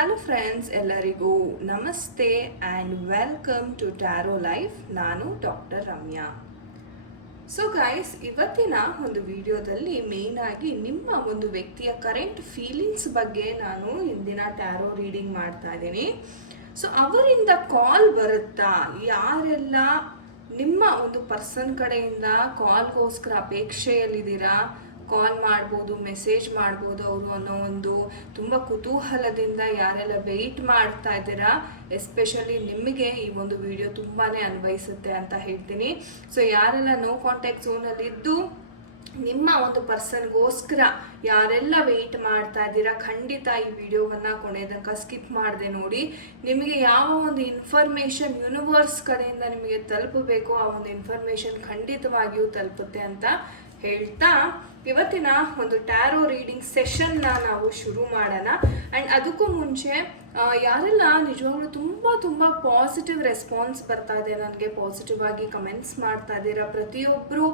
Hello friends, ಎಲ್ಲರಿಗೂ ನಮಸ್ತೆ and welcome to tarot life. ನಾನು ಡಾಕ್ಟರ್ ರಮ್ಯಾ. ಸೊ ಗೈಸ್, ಇವತ್ತಿನ ಒಂದು ವಿಡಿಯೋದಲ್ಲಿ ಮೇಯ್ನಾಗಿ ನಿಮ್ಮ ಒಂದು ವ್ಯಕ್ತಿಯ ಕರೆಂಟ್ ಫೀಲಿಂಗ್ಸ್ ಬಗ್ಗೆ ನಾನು ಇಂದಿನ ಟ್ಯಾರೋ ರೀಡಿಂಗ್ ಮಾಡ್ತಾ ಇದ್ದೀನಿ. ಸೊ ಅವರಿಂದ ಕಾಲ್ ಬರುತ್ತಾ? ಯಾರೆಲ್ಲ ನಿಮ್ಮ ಒಂದು ಪರ್ಸನ್ ಕಡೆಯಿಂದ ಕಾಲ್ಗೋಸ್ಕರ ಅಪೇಕ್ಷೆಯಲ್ಲಿದ್ದೀರಾ? ಕಾಲ್ ಮಾಡ್ಬೋದು, ಮೆಸೇಜ್ ಮಾಡ್ಬೋದು ಅವರು ಅನ್ನೋ ಒಂದು ತುಂಬ ಕುತೂಹಲದಿಂದ ಯಾರೆಲ್ಲ ವೆಯ್ಟ್ ಮಾಡ್ತಾ ಇದ್ದೀರಾ, ಎಸ್ಪೆಷಲಿ ನಿಮಗೆ ಈ ಒಂದು ವಿಡಿಯೋ ತುಂಬಾ ಅನ್ವಯಿಸುತ್ತೆ ಅಂತ ಹೇಳ್ತೀನಿ. ಸೊ ಯಾರೆಲ್ಲ ನೋ ಕಾಂಟ್ಯಾಕ್ಟ್ ಝೋನಲ್ಲಿ ಇದ್ದು ನಿಮ್ಮ ಒಂದು ಪರ್ಸನ್ಗೋಸ್ಕರ ಯಾರೆಲ್ಲ ವೆಯ್ಟ್ ಮಾಡ್ತಾ ಇದ್ದೀರಾ, ಖಂಡಿತ ಈ ವಿಡಿಯೋವನ್ನು ಕೊನೆ ತನಕ ಸ್ಕಿಪ್ ಮಾಡದೆ ನೋಡಿ. ನಿಮಗೆ ಯಾವ ಒಂದು ಇನ್ಫಾರ್ಮೇಷನ್ ಯೂನಿವರ್ಸ್ ಕಡೆಯಿಂದ ನಿಮಗೆ ತಲುಪಬೇಕು, ಆ ಒಂದು ಇನ್ಫಾರ್ಮೇಷನ್ ಖಂಡಿತವಾಗಿಯೂ ತಲುಪುತ್ತೆ ಅಂತ ಹೇಳ್ತಾ ಇವತ್ತಿನ ಒಂದು ಟ್ಯಾರೋ ರೀಡಿಂಗ್ ಸೆಷನ್ನ ನಾವು ಶುರು ಮಾಡೋಣ. ಆ್ಯಂಡ್ ಅದಕ್ಕೂ ಮುಂಚೆ ಯಾರೆಲ್ಲ ನಿಜವಾಗ್ಲೂ ತುಂಬ ಪಾಸಿಟಿವ್ ರೆಸ್ಪಾನ್ಸ್ ಬರ್ತಾ ಇದೆ, ನನಗೆ ಪಾಸಿಟಿವ್ ಆಗಿ ಕಮೆಂಟ್ಸ್ ಮಾಡ್ತಾ ಇದ್ದೀರಾ, ಪ್ರತಿಯೊಬ್ಬರು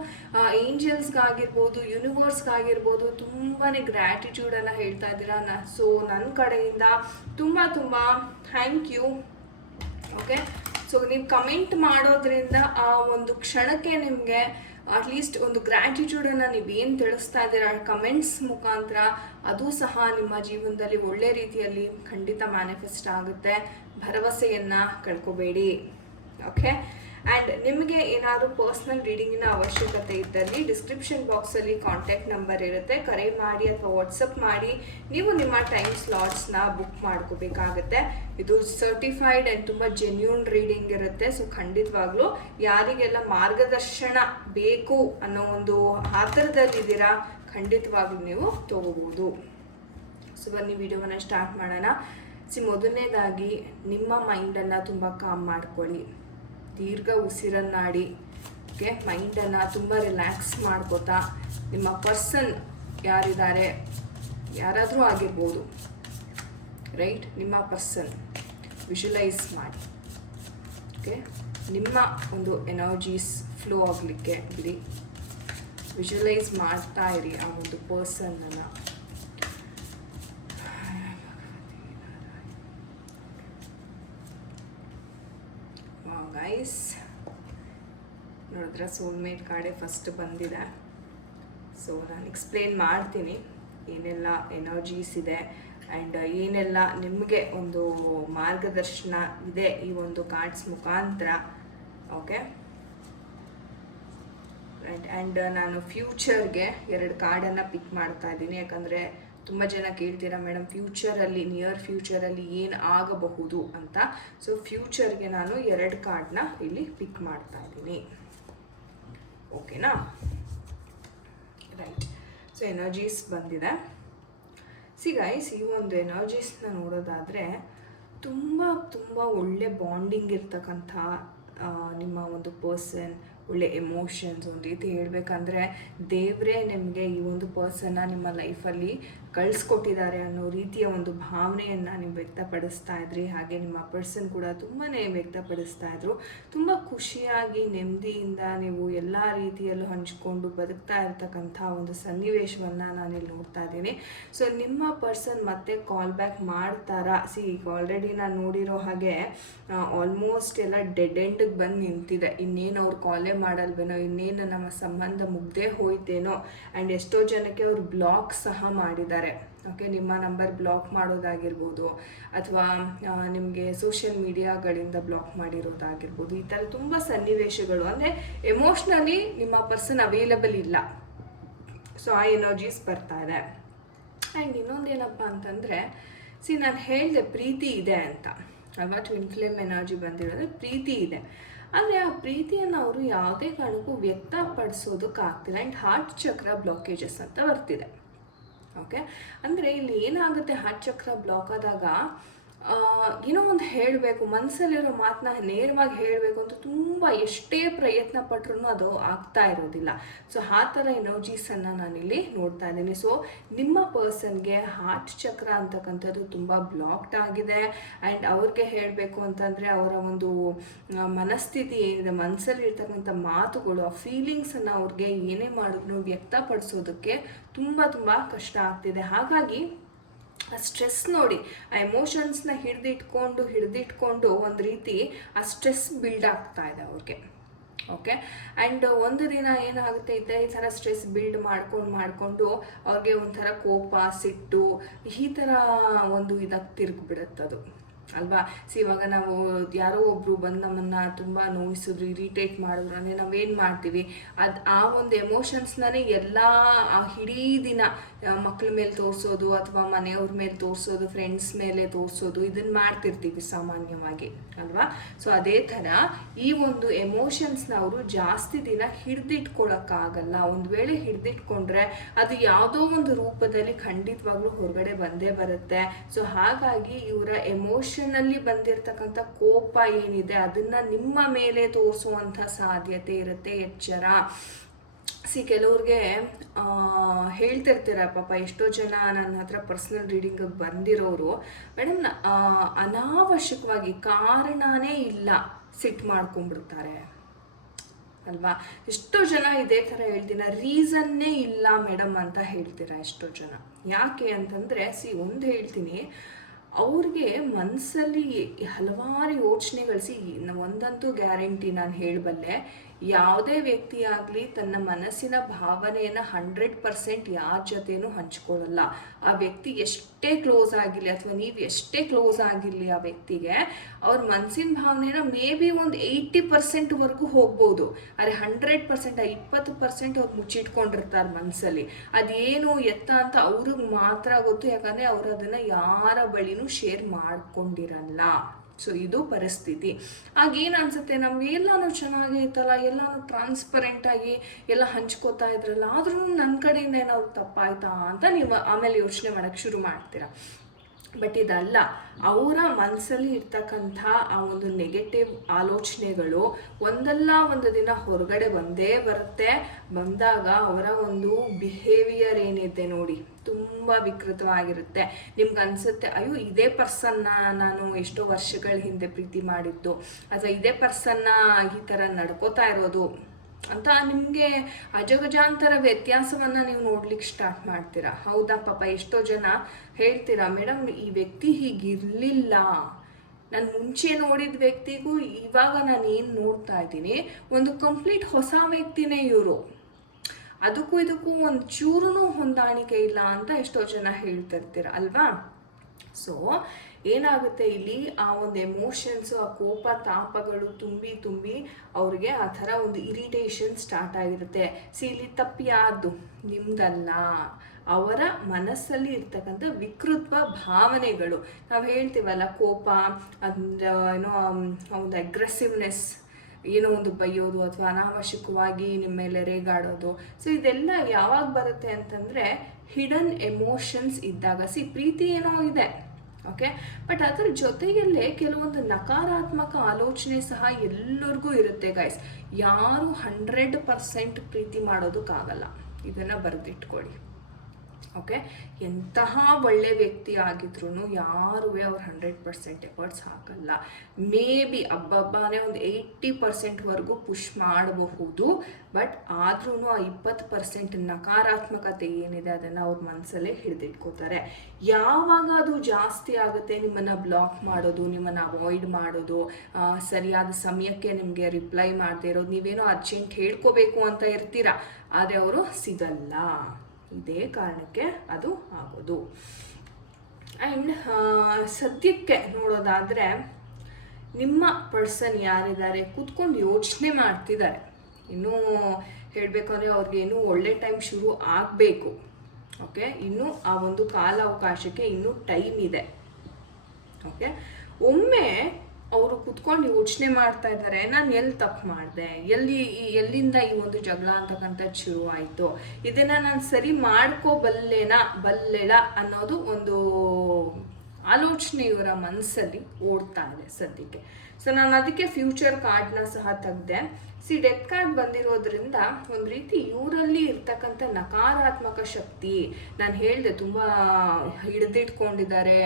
ಏಂಜಲ್ಸ್ಗಾಗಿರ್ಬೋದು, ಯೂನಿವರ್ಸ್ಗಾಗಿರ್ಬೋದು ತುಂಬಾ ಗ್ರ್ಯಾಟಿಟ್ಯೂಡನ್ನು ಹೇಳ್ತಾ ಇದ್ದೀರಾ. ಸೊ ನನ್ನ ಕಡೆಯಿಂದ ತುಂಬ ಥ್ಯಾಂಕ್ ಯು. ಓಕೆ, ಸೊ ನೀವು ಕಮೆಂಟ್ ಮಾಡೋದ್ರಿಂದ ಆ ಒಂದು ಕ್ಷಣಕ್ಕೆ ನಿಮಗೆ ಅಟ್ಲೀಸ್ಟ್ ಒಂದು ಗ್ರ್ಯಾಟಿಟ್ಯೂಡನ್ನು ನೀವೇನು ತಿಳಿಸ್ತಾ ಇದ್ದೀರಾ ಕಮೆಂಟ್ಸ್ ಮುಖಾಂತರ, ಅದು ಸಹ ನಿಮ್ಮ ಜೀವನದಲ್ಲಿ ಒಳ್ಳೆ ರೀತಿಯಲ್ಲಿ ಖಂಡಿತ ಮ್ಯಾನಿಫೆಸ್ಟ್ ಆಗುತ್ತೆ. ಭರವಸೆಯನ್ನು ಕಳ್ಕೊಬೇಡಿ. ಓಕೆ, ಆ್ಯಂಡ್ ನಿಮಗೆ ಏನಾದರೂ ಪರ್ಸ್ನಲ್ ರೀಡಿಂಗಿನ ಅವಶ್ಯಕತೆ ಇದ್ದಲ್ಲಿ ಡಿಸ್ಕ್ರಿಪ್ಷನ್ ಬಾಕ್ಸಲ್ಲಿ ಕಾಂಟ್ಯಾಕ್ಟ್ ನಂಬರ್ ಇರುತ್ತೆ, ಕರೆ ಮಾಡಿ ಅಥವಾ ವಾಟ್ಸಪ್ ಮಾಡಿ ನೀವು ನಿಮ್ಮ ಟೈಮ್ ಸ್ಲಾಟ್ಸ್ನ ಬುಕ್ ಮಾಡ್ಕೋಬೇಕಾಗತ್ತೆ. ಇದು ಸರ್ಟಿಫೈಡ್ ಆ್ಯಂಡ್ ತುಂಬ ಜೆನ್ಯೂನ್ ರೀಡಿಂಗ್ ಇರುತ್ತೆ. ಸೊ ಖಂಡಿತವಾಗ್ಲೂ ಯಾರಿಗೆಲ್ಲ ಮಾರ್ಗದರ್ಶನ ಬೇಕು ಅನ್ನೋ ಒಂದು ಆತರದಲ್ಲಿದ್ದೀರಾ, ಖಂಡಿತವಾಗ್ಲೂ ನೀವು ತಗೋಬೋದು. ಸೊ ಬನ್ನಿ ವಿಡಿಯೋವನ್ನು ಸ್ಟಾರ್ಟ್ ಮಾಡೋಣ. ಮೊದಲನೇದಾಗಿ ನಿಮ್ಮ ಮೈಂಡನ್ನು ತುಂಬ ಕಾಮ್ ಮಾಡ್ಕೊಳ್ಳಿ, ದೀರ್ಘ ಉಸಿರನ್ನಾಡಿ. ಓಕೆ, ಮೈಂಡನ್ನು ತುಂಬ ರಿಲ್ಯಾಕ್ಸ್ ಮಾಡ್ಕೋತಾ ನಿಮ್ಮ ಪರ್ಸನ್ ಯಾರಿದ್ದಾರೆ, ಯಾರಾದರೂ ಆಗಿರ್ಬೋದು, ರೈಟ್, ನಿಮ್ಮ ಪರ್ಸನ್ ವಿಜುವಲೈಸ್ ಮಾಡಿ. ಓಕೆ, ನಿಮ್ಮ ಒಂದು ಎನರ್ಜೀಸ್ ಫ್ಲೋ ಆಗಲಿಕ್ಕೆ ಬಿಡಿ, ವಿಜುವಲೈಸ್ ಮಾಡ್ತಾ ಇರಿ ಆ ಒಂದು ಪರ್ಸನ್ನನ್ನು. ಗೈಸ್, ನೋಡಿದ್ರೆ ಸೋಲ್ಮೇಟ್ ಕಾರ್ಡೇ ಫಸ್ಟ್ ಬಂದಿದೆ. ಸೊ ನಾನು ಎಕ್ಸ್ಪ್ಲೇನ್ ಮಾಡ್ತೀನಿ ಏನೆಲ್ಲ ಎನರ್ಜೀಸ್ ಇದೆ ಆ್ಯಂಡ್ ಏನೆಲ್ಲ ನಿಮಗೆ ಒಂದು ಮಾರ್ಗದರ್ಶನ ಇದೆ ಈ ಒಂದು ಕಾರ್ಡ್ಸ್ ಮುಖಾಂತರ. Okay, right. ಆ್ಯಂಡ್ ನಾನು ಫ್ಯೂಚರ್ಗೆ 2 ಕಾರ್ಡನ್ನು ಪಿಕ್ ಮಾಡ್ತಾ ಇದ್ದೀನಿ, ಯಾಕಂದರೆ ತುಂಬ ಜನ ಕೇಳ್ತೀರಾ ಮೇಡಮ್ ಫ್ಯೂಚರಲ್ಲಿ, ನಿಯರ್ ಫ್ಯೂಚರಲ್ಲಿ ಏನು ಆಗಬಹುದು ಅಂತ. ಸೊ ಫ್ಯೂಚರ್ಗೆ ನಾನು 2 ಕಾರ್ಡ್ನ ಇಲ್ಲಿ ಪಿಕ್ ಮಾಡ್ತಾ ಇದ್ದೀನಿ. ಓಕೆನಾ, ರೈಟ್. ಸೊ ಎನರ್ಜೀಸ್ ಬಂದಿದೆ. ಗೈಸ್, ಈ ಒಂದು ಎನರ್ಜೀಸ್ನ ನೋಡೋದಾದರೆ ತುಂಬ ಒಳ್ಳೆ ಬಾಂಡಿಂಗ್ ಇರ್ತಕ್ಕಂಥ ನಿಮ್ಮ ಒಂದು ಪರ್ಸನ್, ಒಳ್ಳೆ ಎಮೋಷನ್ಸ್. ಒಂದು ರೀತಿ ಹೇಳಬೇಕಂದ್ರೆ ದೇವರೇ ನಿಮಗೆ ಈ ಒಂದು ಪರ್ಸನ್ನ ನಿಮ್ಮ ಲೈಫಲ್ಲಿ ಕಳಿಸ್ಕೊಟ್ಟಿದ್ದಾರೆ ಅನ್ನೋ ರೀತಿಯ ಒಂದು ಭಾವನೆಯನ್ನು ನೀವು ವ್ಯಕ್ತಪಡಿಸ್ತಾ ಇದ್ರಿ. ಹಾಗೆ ನಿಮ್ಮ ಪರ್ಸನ್ ಕೂಡ ತುಂಬಾ ವ್ಯಕ್ತಪಡಿಸ್ತಾ ಇದ್ರು. ತುಂಬ ಖುಷಿಯಾಗಿ ನೆಮ್ಮದಿಯಿಂದ ನೀವು ಎಲ್ಲ ರೀತಿಯಲ್ಲೂ ಹಂಚ್ಕೊಂಡು ಬದುಕ್ತಾ ಇರ್ತಕ್ಕಂಥ ಒಂದು ಸನ್ನಿವೇಶವನ್ನು ನಾನಿಲ್ಲಿ ನೋಡ್ತಾ ಇದ್ದೀನಿ. ಸೊ ನಿಮ್ಮ ಪರ್ಸನ್ ಮತ್ತೆ ಕಾಲ್ ಬ್ಯಾಕ್ ಮಾಡ್ತಾರಾ? ಈಗ ಆಲ್ರೆಡಿ ನಾನು ನೋಡಿರೋ ಹಾಗೆ ಆಲ್ಮೋಸ್ಟ್ ಎಲ್ಲ ಡೆಡ್ ಎಂಡ್ಗೆ ಬಂದು ನಿಂತಿದೆ. ಇನ್ನೇನು ಅವ್ರು ಕಾಲೇ ಮಾಡಲ್ವೇನೋ, ಇನ್ನೇನು ನಮ್ಮ ಸಂಬಂಧ ಮುಗ್ದೇ ಹೋಯ್ತೇನೋ. ಆ್ಯಂಡ್ ಎಷ್ಟೋ ಜನಕ್ಕೆ ಅವರು ಬ್ಲಾಕ್ ಸಹ ಮಾಡಿದ್ದಾರೆ. ಓಕೆ, ನಿಮ್ಮ ನಂಬರ್ ಬ್ಲಾಕ್ ಮಾಡೋದಾಗಿರ್ಬೋದು ಅಥವಾ ನಿಮಗೆ ಸೋಷಿಯಲ್ ಮೀಡಿಯಾಗಳಿಂದ ಬ್ಲಾಕ್ ಮಾಡಿರೋದಾಗಿರ್ಬೋದು. ಈ ಥರ ತುಂಬ ಸನ್ನಿವೇಶಗಳು, ಅಂದರೆ ಎಮೋಷ್ನಲಿ ನಿಮ್ಮ ಪರ್ಸನ್ ಅವೈಲಬಲ್ ಇಲ್ಲ. ಸೊ ಆ ಎನರ್ಜೀಸ್ ಬರ್ತಾ ಇದೆ. ಆ್ಯಂಡ್ ಇನ್ನೊಂದೇನಪ್ಪ ಅಂತಂದರೆ, ನಾನು ಹೇಳಿದೆ ಪ್ರೀತಿ ಇದೆ ಅಂತ ಅಲ್ವಾ, ಟ್ವಿನ್ ಫ್ಲೇಮ್ ಎನರ್ಜಿ ಬಂದಿರೋದ್ರೆ ಪ್ರೀತಿ ಇದೆ. ಆದರೆ ಆ ಪ್ರೀತಿಯನ್ನು ಅವರು ಯಾವುದೇ ಕಾರಣಕ್ಕೂ ವ್ಯಕ್ತಪಡಿಸೋದಕ್ಕಾಗ್ತಿಲ್ಲ. ಆ್ಯಂಡ್ ಹಾರ್ಟ್ ಚಕ್ರ ಬ್ಲಾಕೇಜಸ್ ಅಂತ ಬರ್ತಿದೆ. ಓಕೆ, ಅಂದರೆ ಇಲ್ಲಿ ಏನಾಗುತ್ತೆ, ಹಾರ್ಟ್ ಚಕ್ರ ಬ್ಲಾಕ್ ಆದಾಗ ಏನೋ ಒಂದು ಹೇಳಬೇಕು, ಮನಸ್ಸಲ್ಲಿರೋ ಮಾತನ್ನ ನೇರವಾಗಿ ಹೇಳಬೇಕು ಅಂತ ತುಂಬ ಎಷ್ಟೇ ಪ್ರಯತ್ನ ಪಟ್ಟರೂ ಅದು ಆಗ್ತಾ ಇರೋದಿಲ್ಲ. ಸೊ ಆ ಥರ ಎನರ್ಜೀಸನ್ನು ನಾನಿಲ್ಲಿ ನೋಡ್ತಾ ಇದ್ದೀನಿ. ಸೊ ನಿಮ್ಮ ಪರ್ಸನ್ಗೆ ಹಾರ್ಟ್ ಚಕ್ರ ಅಂತಕ್ಕಂಥದ್ದು ತುಂಬ ಬ್ಲಾಕ್ಡ್ ಆಗಿದೆ. ಆ್ಯಂಡ್ ಅವ್ರಿಗೆ ಹೇಳಬೇಕು ಅಂತಂದರೆ ಅವರ ಒಂದು ಮನಸ್ಥಿತಿ ಏನಿದೆ, ಮನಸ್ಸಲ್ಲಿ ಇರ್ತಕ್ಕಂಥ ಮಾತುಗಳು, ಆ ಫೀಲಿಂಗ್ಸನ್ನು ಅವ್ರಿಗೆ ಏನೇ ಮಾಡಿದ್ರು ವ್ಯಕ್ತಪಡಿಸೋದಕ್ಕೆ ತುಂಬ ಕಷ್ಟ ಆಗ್ತಿದೆ. ಹಾಗಾಗಿ ಆ ಸ್ಟ್ರೆಸ್ ನೋಡಿ, ಆ ಎಮೋಷನ್ಸ್ನ ಹಿಡಿದಿಟ್ಕೊಂಡು ಒಂದು ರೀತಿ ಆ ಸ್ಟ್ರೆಸ್ ಬಿಲ್ಡ್ ಆಗ್ತಾ ಇದೆ ಅವ್ರಿಗೆ. ಓಕೆ, ಆ್ಯಂಡ್ ಒಂದು ದಿನ ಏನಾಗುತ್ತೆ, ಇದೇ ಥರ ಸ್ಟ್ರೆಸ್ ಬಿಲ್ಡ್ ಮಾಡಿಕೊಂಡು ಅವ್ರಿಗೆ ಒಂಥರ ಕೋಪ, ಸಿಟ್ಟು, ಈ ಥರ ಒಂದು ಇದಕ್ಕೆ ತಿರುಗಿಬಿಡುತ್ತದು ಅಲ್ವಾ. ಇವಾಗ ನಾವು ಯಾರೋ ಒಬ್ಬರು ಬಂದು ನಮ್ಮನ್ನು ತುಂಬ ನೋಯಿಸಿದ್ರು, ಇರಿಟೇಟ್ ಮಾಡಿದ್ರು ಅಂದರೆ ನಾವೇನು ಮಾಡ್ತೀವಿ, ಆ ಒಂದು ಎಮೋಷನ್ಸ್ನೇ ಎಲ್ಲ ಆ ಇಡೀ ದಿನ ಮಕ್ಳ ಮೇಲೆ ತೋರಿಸೋದು ಅಥವಾ ಮನೆಯವ್ರ ಮೇಲೆ ತೋರಿಸೋದು, ಫ್ರೆಂಡ್ಸ್ ಮೇಲೆ ತೋರಿಸೋದು, ಇದನ್ನು ಮಾಡ್ತಿರ್ತೀವಿ ಸಾಮಾನ್ಯವಾಗಿ ಅಲ್ವಾ. ಸೊ ಅದೇ ಥರ ಈ ಒಂದು ಎಮೋಷನ್ಸ್ನ ಅವರು ಜಾಸ್ತಿ ದಿನ ಹಿಡಿದಿಟ್ಕೊಳ್ಳೋಕ್ಕಾಗಲ್ಲ. ಒಂದು ವೇಳೆ ಹಿಡಿದಿಟ್ಕೊಂಡ್ರೆ ಅದು ಯಾವುದೋ ಒಂದು ರೂಪದಲ್ಲಿ ಖಂಡಿತವಾಗ್ಲೂ ಹೊರಗಡೆ ಬಂದೇ ಬರುತ್ತೆ. ಸೊ ಹಾಗಾಗಿ ಇವರ ಎಮೋಷನಲ್ಲಿ ಬಂದಿರತಕ್ಕಂಥ ಕೋಪ ಏನಿದೆ ಅದನ್ನು ನಿಮ್ಮ ಮೇಲೆ ತೋರಿಸುವಂಥ ಸಾಧ್ಯತೆ ಇರುತ್ತೆ. ಎಚ್ಚರ. ಕೆಲವ್ರಿಗೆ ಹೇಳ್ತಿರ್ತೀರ ಪಾಪ, ಎಷ್ಟೋ ಜನ ನನ್ನ ಹತ್ರ ಪರ್ಸ್ನಲ್ ರೀಡಿಂಗಿಗೆ ಬಂದಿರೋರು, ಮೇಡಮ್ ಅನಾವಶ್ಯಕವಾಗಿ ಕಾರಣನೇ ಇಲ್ಲ ಸಿಟ್ಟು ಮಾಡ್ಕೊಂಡ್ಬಿಡ್ತಾರೆ ಅಲ್ವಾ. ಎಷ್ಟೋ ಜನ ಇದೇ ಥರ ಹೇಳ್ತೀನ, ರೀಸನ್ನೇ ಇಲ್ಲ ಮೇಡಮ್ ಅಂತ ಹೇಳ್ತೀರ ಎಷ್ಟೋ ಜನ. ಯಾಕೆ ಅಂತಂದರೆ ಒಂದು ಹೇಳ್ತೀನಿ, ಅವ್ರಿಗೆ ಮನಸ್ಸಲ್ಲಿ ಹಲವಾರು ಯೋಚನೆಗಳು. ಒಂದಂತೂ ಗ್ಯಾರಂಟಿ ನಾನು ಹೇಳಬಲ್ಲೆ, ಯಾವುದೇ ವ್ಯಕ್ತಿ ಆಗಲಿ ತನ್ನ ಮನಸ್ಸಿನ ಭಾವನೆಯನ್ನು 100% ಯಾರ ಜೊತೆನೂ ಹಂಚ್ಕೊಳ್ಳಲ್ಲ. ಆ ವ್ಯಕ್ತಿ ಎಷ್ಟೇ ಕ್ಲೋಸ್ ಆಗಿರಲಿ ಅಥವಾ ನೀವು ಎಷ್ಟೇ ಕ್ಲೋಸ್ ಆಗಿರಲಿ ಆ ವ್ಯಕ್ತಿಗೆ, ಅವ್ರ ಮನಸ್ಸಿನ ಭಾವನೆನ ಮೇ ಬಿ ಒಂದು 80%ವರೆಗೂ ಹೋಗ್ಬೋದು. ಆದರೆ 100%, 20% ಅವ್ರು ಮುಚ್ಚಿಟ್ಕೊಂಡಿರ್ತಾರೆ ಮನಸ್ಸಲ್ಲಿ. ಅದೇನು ಎತ್ತ ಅಂತ ಅವ್ರಿಗೆ ಮಾತ್ರ ಗೊತ್ತು, ಯಾಕಂದರೆ ಅವ್ರು ಅದನ್ನು ಯಾರ ಬಳಿನೂ ಶೇರ್ ಮಾಡ್ಕೊಂಡಿರಲ್ಲ. ಸೊ ಇದು ಪರಿಸ್ಥಿತಿ. ಆಗೇನು ಅನ್ಸುತ್ತೆ, ನಮ್ಗೆ ಎಲ್ಲನೂ ಚೆನ್ನಾಗೇ ಇತ್ತಲ್ಲ, ಎಲ್ಲನೂ ಟ್ರಾನ್ಸ್ಪರೆಂಟಾಗಿ ಎಲ್ಲ ಹಂಚ್ಕೋತಾ ಇದ್ರಲ್ಲ, ಆದ್ರೂ ನನ್ನ ಕಡೆಯಿಂದ ಏನಾದ್ರು ತಪ್ಪಾಯ್ತಾ ಅಂತ ನೀವು ಆಮೇಲೆ ಯೋಚನೆ ಮಾಡೋಕ್ಕೆ ಶುರು ಮಾಡ್ತೀರಾ. ಬಟ್ ಇದಲ್ಲ, ಅವರ ಮನಸ್ಸಲ್ಲಿ ಇರ್ತಕ್ಕಂಥ ಆ ಒಂದು ನೆಗೆಟಿವ್ ಆಲೋಚನೆಗಳು ಒಂದಲ್ಲ ಒಂದು ದಿನ ಹೊರಗಡೆ ಬಂದೇ ಬರುತ್ತೆ. ಬಂದಾಗ ಅವರ ಒಂದು ಬಿಹೇವಿಯರ್ ಏನಿದೆ ನೋಡಿ, ತುಂಬ ವಿಕೃತವಾಗಿರುತ್ತೆ. ನಿಮ್ಗೆ ಅನಿಸುತ್ತೆ, ಅಯ್ಯೋ ಇದೇ ಪರ್ಸನ್ನ ನಾನು ಎಷ್ಟೋ ವರ್ಷಗಳ ಹಿಂದೆ ಪ್ರೀತಿ ಮಾಡಿದ್ದು, ಅಥವಾ ಇದೇ ಪರ್ಸನ್ನ ಈ ಥರ ನಡ್ಕೋತಾ ಇರೋದು ಅಂತ ನಿಮಗೆ ಅಜಗಜಾಂತರ ವ್ಯತ್ಯಾಸವನ್ನು ನೀವು ನೋಡ್ಲಿಕ್ಕೆ ಸ್ಟಾರ್ಟ್ ಮಾಡ್ತೀರಾ. ಹೌದಾ ಪಾಪ, ಎಷ್ಟೋ ಜನ ಹೇಳ್ತೀರಾ, ಮೇಡಮ್ ಈ ವ್ಯಕ್ತಿ ಹೀಗಿರಲಿಲ್ಲ, ನಾನು ಮುಂಚೆ ನೋಡಿದ ವ್ಯಕ್ತಿಗೂ ಇವಾಗ ನಾನು ಏನು ನೋಡ್ತಾ ಇದ್ದೀನಿ ಒಂದು ಕಂಪ್ಲೀಟ್ ಹೊಸ ವ್ಯಕ್ತಿನೇ ಇವರು, ಅದಕ್ಕೂ ಇದಕ್ಕೂ ಒಂದು ಚೂರೂ ಹೊಂದಾಣಿಕೆ ಇಲ್ಲ ಅಂತ ಎಷ್ಟೋ ಜನ ಹೇಳ್ತಿರ್ತೀರ ಅಲ್ವಾ. ಸೊ ಏನಾಗುತ್ತೆ ಇಲ್ಲಿ, ಆ ಒಂದು ಎಮೋಷನ್ಸು, ಆ ಕೋಪ ತಾಪಗಳು ತುಂಬಿ ಅವ್ರಿಗೆ ಆ ಥರ ಒಂದು ಇರಿಟೇಷನ್ ಸ್ಟಾರ್ಟ್ ಆಗಿರುತ್ತೆ. ಇಲ್ಲಿ ತಪ್ಪು ಯಾರ್ದು? ನಿಮ್ದಲ್ಲ, ಅವರ ಮನಸ್ಸಲ್ಲಿ ಇರ್ತಕ್ಕಂಥ ವಿಕೃತ ಭಾವನೆಗಳು. ನಾವು ಹೇಳ್ತೀವಲ್ಲ, ಕೋಪ ಅಂದ್ರೆ ಏನೋ ಒಂದು ಅಗ್ರೆಸಿವ್ನೆಸ್, ಏನೋ ಒಂದು ಬೈಯೋದು ಅಥವಾ ಅನಾವಶ್ಯಕವಾಗಿ ನಿಮ್ಮ ಮೇಲೆ ರೇಗಾಡೋದು. ಸೊ ಇದೆಲ್ಲ ಯಾವಾಗ ಬರುತ್ತೆ ಅಂತಂದರೆ ಹಿಡನ್ ಎಮೋಷನ್ಸ್ ಇದ್ದಾಗ. ಪ್ರೀತಿ ಏನೋ ಇದೆ, ಓಕೆ, ಬಟ್ ಅದರ ಜೊತೆಯಲ್ಲೇ ಕೆಲವೊಂದು ನಕಾರಾತ್ಮಕ ಆಲೋಚನೆ ಸಹ ಎಲ್ಲರಿಗೂ ಇರುತ್ತೆ ಗೈಸ್. ಯಾರು 100% ಪ್ರೀತಿ ಮಾಡೋದಕ್ಕಾಗಲ್ಲ, ಇದನ್ನು ಬರೆದಿಟ್ಕೊಳ್ಳಿ. ಓಕೆ, ಎಂತಹ ಒಳ್ಳೆ ವ್ಯಕ್ತಿ ಆಗಿದ್ರು ಯಾರೂ ಅವ್ರು 100% ಎಫರ್ಟ್ಸ್ ಹಾಕಲ್ಲ. ಮೇ ಬಿ ಹಬ್ಬನೇ ಒಂದು 80%ವರೆಗೂ ಪುಷ್ ಮಾಡಬಹುದು. ಬಟ್ ಆದ್ರೂ ಆ 20% ನಕಾರಾತ್ಮಕತೆ ಏನಿದೆ ಅದನ್ನು ಅವ್ರ ಮನಸ್ಸಲ್ಲೇ ಹಿಡಿದಿಟ್ಕೋತಾರೆ. ಯಾವಾಗ ಅದು ಜಾಸ್ತಿ ಆಗುತ್ತೆ, ನಿಮ್ಮನ್ನು ಬ್ಲಾಕ್ ಮಾಡೋದು, ನಿಮ್ಮನ್ನು ಅವಾಯ್ಡ್ ಮಾಡೋದು, ಸರಿಯಾದ ಸಮಯಕ್ಕೆ ನಿಮಗೆ ರಿಪ್ಲೈ ಮಾಡದೇ ಇರೋದು, ನೀವೇನೋ ಅರ್ಜೆಂಟ್ ಹೇಳ್ಕೋಬೇಕು ಅಂತ ಇರ್ತೀರ, ಆದರೆ ಅವರು ಸಿಗಲ್ಲ. ಇದೇ ಕಾರಣಕ್ಕೆ ಅದು ಆಗೋದು. ಆ್ಯಂಡ್ ಸದ್ಯಕ್ಕೆ ನೋಡೋದಾದರೆ ನಿಮ್ಮ ಪರ್ಸನ್ ಯಾರಿದ್ದಾರೆ ಕೂತ್ಕೊಂಡು ಯೋಚನೆ ಮಾಡ್ತಿದ್ದಾರೆ. ಇನ್ನೂ ಹೇಳಬೇಕು ಅಂದರೆ ಅವ್ರಿಗೆ ಇನ್ನೂ ಒಳ್ಳೆ ಟೈಮ್ ಶುರು ಆಗಬೇಕು. ಓಕೆ, ಇನ್ನೂ ಆ ಒಂದು ಕಾಲಾವಕಾಶಕ್ಕೆ ಇನ್ನೂ ಟೈಮ್ ಇದೆ. ಓಕೆ, ಒಮ್ಮೆ ಅವರು ಕುತ್ಕೊಂಡು ಯೋಚನೆ ಮಾಡ್ತಾ ಇದ್ದಾರೆ, ನಾನು ಎಲ್ಲಿ ತಪ್ಪು ಮಾಡಿದೆ, ಎಲ್ಲಿಂದ ಈ ಒಂದು ಜಗಳ ಅಂತಕ್ಕಂಥದ್ದು ಶುರು ಆಯಿತು, ಇದನ್ನು ನಾನು ಸರಿ ಬಲ್ಲೆಳ ಅನ್ನೋದು ಒಂದು ಆಲೋಚನೆ ಇವರ ಮನಸ್ಸಲ್ಲಿ ಓಡ್ತಾ ಇದೆ ಸದ್ಯಕ್ಕೆ. ಸೊ ನಾನು ಅದಕ್ಕೆ ಫ್ಯೂಚರ್ ಕಾರ್ಡ್ನ ಸಹ ತೆಗೆದೆ. ಡೆತ್ ಕಾರ್ಡ್ ಬಂದಿರೋದ್ರಿಂದ ಒಂದು ರೀತಿ ಇವರಲ್ಲಿ ಇರ್ತಕ್ಕಂಥ ನಕಾರಾತ್ಮಕ ಶಕ್ತಿ, ನಾನು ಹೇಳಿದೆ ತುಂಬ ಹಿಡಿದಿಟ್ಕೊಂಡಿದ್ದಾರೆ.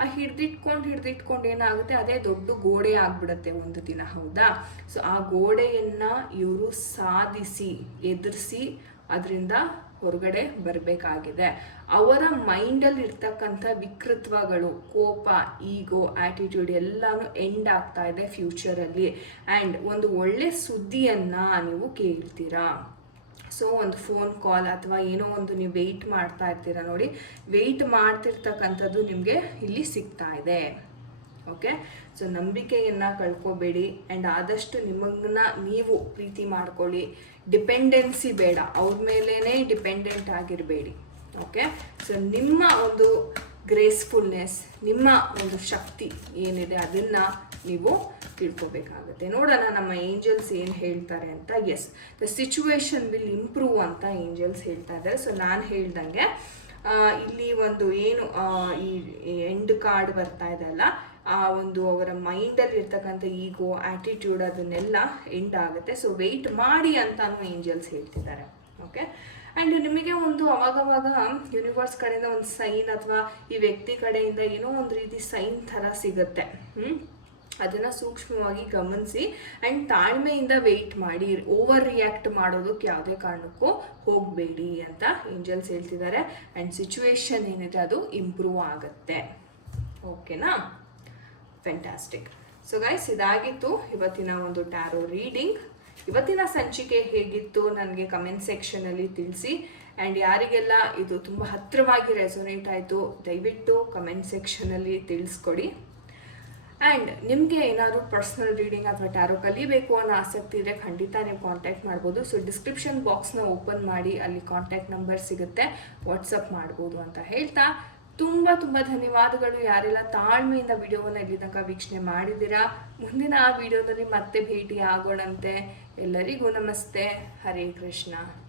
ಆ ಹಿಡಿದಿಟ್ಕೊಂಡು ಏನಾಗುತ್ತೆ, ಅದೇ ದೊಡ್ಡ ಗೋಡೆ ಆಗ್ಬಿಡುತ್ತೆ ಒಂದು ದಿನ, ಹೌದಾ. ಸೊ ಆ ಗೋಡೆಯನ್ನು ಇವರು ಸಾಧಿಸಿ ಎದುರಿಸಿ ಅದರಿಂದ ಹೊರಗಡೆ ಬರಬೇಕಾಗಿದೆ. ಅವರ ಮೈಂಡಲ್ಲಿ ಇರ್ತಕ್ಕಂಥ ವಿಕೃತ್ವಗಳು, ಕೋಪ, ಈಗೋ, ಆ್ಯಟಿಟ್ಯೂಡ್ ಎಲ್ಲನೂ ಎಂಡ್ ಆಗ್ತಾ ಇದೆ ಫ್ಯೂಚರಲ್ಲಿ. ಆ್ಯಂಡ್ ಒಂದು ಒಳ್ಳೆ ಸುದ್ದಿಯನ್ನು ನೀವು ಕೇಳ್ತೀರಾ. ಸೊ ಒಂದು ಫೋನ್ ಕಾಲ್ ಅಥವಾ ಏನೋ ಒಂದು ನೀವು ವೆಯ್ಟ್ ಮಾಡ್ತಾ ಇರ್ತೀರ ನೋಡಿ, ವೆಯ್ಟ್ ಮಾಡ್ತಿರ್ತಕ್ಕಂಥದ್ದು ನಿಮಗೆ ಇಲ್ಲಿ ಸಿಗ್ತಾ ಇದೆ. ಓಕೆ, ಸೊ ನಂಬಿಕೆಯನ್ನು ಕಳ್ಕೊಬೇಡಿ. ಆ್ಯಂಡ್ ಆದಷ್ಟು ನಿಮ್ಮನ್ನ ನೀವು ಪ್ರೀತಿ ಮಾಡ್ಕೊಳ್ಳಿ. ಡಿಪೆಂಡೆನ್ಸಿ ಬೇಡ, ಅವ್ರ ಮೇಲೇ ಡಿಪೆಂಡೆಂಟ್ ಆಗಿರಬೇಡಿ. ಓಕೆ, ಸೊ ನಿಮ್ಮ ಒಂದು ಗ್ರೇಸ್ಫುಲ್ನೆಸ್, ನಿಮ್ಮ ಒಂದು ಶಕ್ತಿ ಏನಿದೆ ಅದನ್ನು ನೀವು ತಿಳ್ಕೊಬೇಕಾಗುತ್ತೆ. ನೋಡೋಣ ನಮ್ಮ ಏಂಜಲ್ಸ್ ಏನು ಹೇಳ್ತಾರೆ ಅಂತ. Yes, the situation will improve ಅಂತ ಏಂಜಲ್ಸ್ ಹೇಳ್ತಾ ಇದ್ದಾರೆ. ಸೊ ನಾನು ಹೇಳ್ದಂಗೆ ಇಲ್ಲಿ ಒಂದು ಏನು ಈ ಎಂಡ್ ಕಾರ್ಡ್ ಬರ್ತಾ ಇದೆ ಅಲ್ಲ, ಆ ಒಂದು ಅವರ ಮೈಂಡಲ್ಲಿ ಇರ್ತಕ್ಕಂಥ ಈಗೋ, ಆ್ಯಟಿಟ್ಯೂಡ್ ಅದನ್ನೆಲ್ಲ ಎಂಡ್ ಆಗುತ್ತೆ. ಸೊ ವೆಯ್ಟ್ ಮಾಡಿ ಅಂತಾನು ಏಂಜಲ್ಸ್ ಹೇಳ್ತಿದ್ದಾರೆ. ಓಕೆ, ಆ್ಯಂಡ್ ನಿಮಗೆ ಒಂದು ಅವಾಗವಾಗ ಯೂನಿವರ್ಸ್ ಕಡೆಯಿಂದ ಒಂದು ಸೈನ್ ಅಥವಾ ಈ ವ್ಯಕ್ತಿ ಕಡೆಯಿಂದ ಏನೋ ಒಂದು ರೀತಿ ಸೈನ್ ಥರ ಸಿಗುತ್ತೆ. ಅದನ್ನು ಸೂಕ್ಷ್ಮವಾಗಿ ಗಮನಿಸಿ ಆ್ಯಂಡ್ ತಾಳ್ಮೆಯಿಂದ ವೆಯ್ಟ್ ಮಾಡಿ. ಓವರ್ ರಿಯಾಕ್ಟ್ ಮಾಡೋದಕ್ಕೆ ಯಾವುದೇ ಕಾರಣಕ್ಕೂ ಹೋಗಬೇಡಿ ಅಂತ ಏಂಜಲ್ಸ್ ಹೇಳ್ತಿದ್ದಾರೆ. ಆ್ಯಂಡ್ ಸಿಚುವೇಶನ್ ಏನಿದೆ ಅದು ಇಂಪ್ರೂವ್ ಆಗುತ್ತೆ. ಓಕೆನಾ? ಫ್ಯಾಂಟಾಸ್ಟಿಕ್. ಸೊ ಗೈಸ್, ಇದಾಗಿತ್ತು ಇವತ್ತಿನ ಒಂದು ಟ್ಯಾರೋ ರೀಡಿಂಗ್. ಇವತ್ತಿನ ಸಂಚಿಕೆ ಹೇಗಿತ್ತು ನನಗೆ ಕಮೆಂಟ್ ಸೆಕ್ಷನಲ್ಲಿ ತಿಳಿಸಿ. ಆ್ಯಂಡ್ ಯಾರಿಗೆಲ್ಲ ಇದು ತುಂಬ ಹತ್ತಿರವಾಗಿ ರೆಸೊನೇಟ್ ಆಯಿತು ದಯವಿಟ್ಟು ಕಮೆಂಟ್ ಸೆಕ್ಷನಲ್ಲಿ ತಿಳಿಸ್ಕೊಡಿ. ಆ್ಯಂಡ್ ನಿಮಗೆ ಏನಾದರೂ ಪರ್ಸ್ನಲ್ ರೀಡಿಂಗ್ ಅಥವಾ ಟ್ಯಾರೋ ಕಲಿಬೇಕು ಅನ್ನೋ ಆಸಕ್ತಿ ಇದ್ದರೆ ಖಂಡಿತ ನೀವು ಕಾಂಟ್ಯಾಕ್ಟ್ ಮಾಡ್ಬೋದು. ಸೊ ಡಿಸ್ಕ್ರಿಪ್ಷನ್ ಬಾಕ್ಸ್ನ ಓಪನ್ ಮಾಡಿ, ಅಲ್ಲಿ ಕಾಂಟ್ಯಾಕ್ಟ್ ನಂಬರ್ ಸಿಗುತ್ತೆ, ವಾಟ್ಸಪ್ ಮಾಡ್ಬೋದು ಅಂತ ಹೇಳ್ತಾ ತುಂಬ ಧನ್ಯವಾದಗಳು ಯಾರೆಲ್ಲ ತಾಳ್ಮೆಯಿಂದ ವಿಡಿಯೋವನ್ನು ಇಲ್ಲಿ ತನಕ ವೀಕ್ಷಣೆ ಮಾಡಿದ್ದೀರಾ. ಮುಂದಿನ ವಿಡಿಯೋದಲ್ಲಿ ಮತ್ತೆ ಭೇಟಿ ಆಗೋಣಂತೆ. ಎಲ್ಲರಿಗೂ ನಮಸ್ತೆ. ಹರೇ ಕೃಷ್ಣ.